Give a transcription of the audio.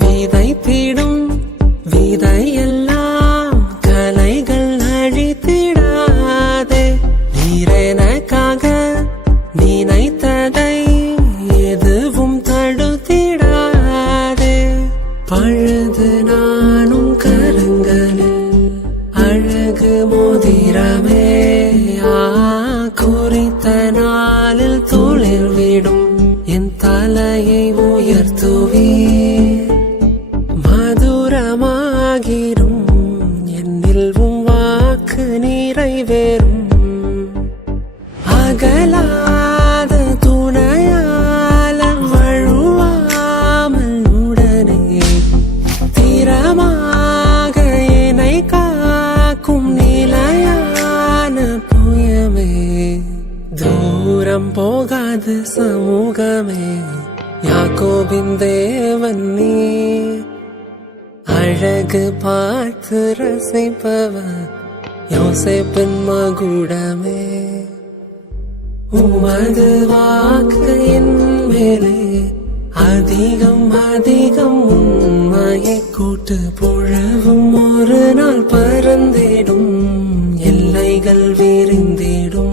விதைத்திடும் விதையெல்லாம் கலைகள் அழித்திடாதே. நீரெனக்காக நினைத்ததை எதுவும் தடுத்திடாதே. பழுது நானும் கரங்களில் அழகு மோதிரமே. குறித்த நாளில் துளிர் விடும் என் தலையை உயர்த்துவி மதுரமாகிரும் என்னில் உம் வாக்கு நிறைவேறும். அகலாத துணையால வழுவாமல் உடனே திறமாக என்னை காக்கும் நிலையான புயமே. தூரம் போகாது சமூகமே. யாக்கோபின் தேவன் நீ. அழகு பார்த்து ரசிப்பவர் யோசிப்பின் மகுடமே. உமது வாக்கு என் மேலே அதிகம் அதிகம் உண்மையை கூட்டு புழவும் ஒரு நாள் பறந்திடும். எல்லைகள் விரிந்திடும்.